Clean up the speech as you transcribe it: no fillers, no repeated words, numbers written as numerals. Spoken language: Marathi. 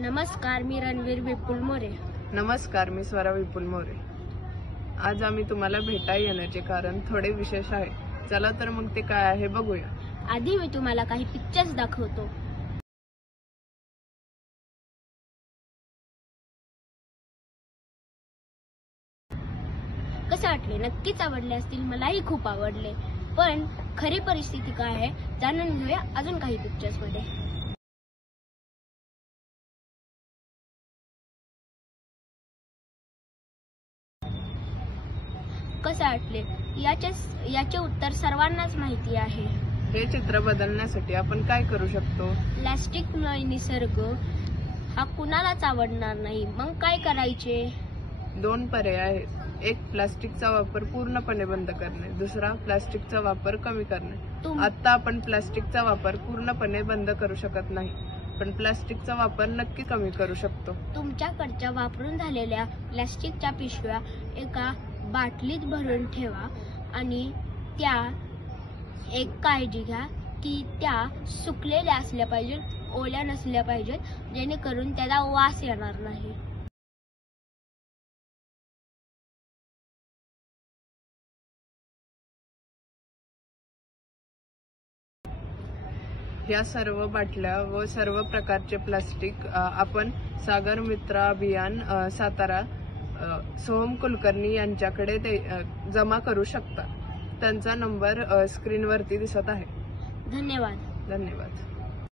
नमस्कार, मी रणवीर विपुल मोरे. नमस्कार, मी स्वरा विपुल मोरे. आज आम्ही तुम्हाला भेटायला येण्याचे कारण थोडे विशेष आहे. चला तर मग ते काय आहे बघूया. आधी मी तुम्हाला काही पिक्चर्स दाखवतो. कसे वाटले? नक्कीच आवडले असतील. मलाही खूप आवडले. पण खरी परिस्थिती काय आहे जाणून घेऊया अजून काही पिक्चर्स मध्ये. कसे वाटले? याचे उत्तर सर्वांनाच माहिती आहे. हे चित्र बदलण्यासाठी आपण काय करू शकतो? प्लास्टिकमुळे निसर्ग हा कुणालाच आवडणार नाही. मग काय करायचे? दोन पर्याय आहेत. एक, प्लास्टिकचा वापर पूर्णपणे बंद करणे. दुसरा, प्लास्टिकचा वापर कमी करणे. आता आपण प्लास्टिकचा वापर पूर्णपणे बंद करू शकत नाही, पण प्लास्टिकचा वापर नक्की कमी करू शकतो. तुमच्याकडच्या वापरून झालेल्या प्लास्टिकच्या पिशव्या एका बाटलीत भरून ठेवा आणि त्या एक काळजी घ्या की त्या सुकलेल्या असल्या पाहिजेत, ओल्या नसल्या पाहिजेत, जेणेकरून त्याला वास येणार नाही. या सर्व बाटल्या व सर्व प्रकारचे प्लास्टिक आपण सागर मित्र अभियान सातारा सोहम कुलकर्णी यांच्याकडे जमा करू शकता. त्यांचा नंबर स्क्रीनवरती दिसत आहे. धन्यवाद. धन्यवाद.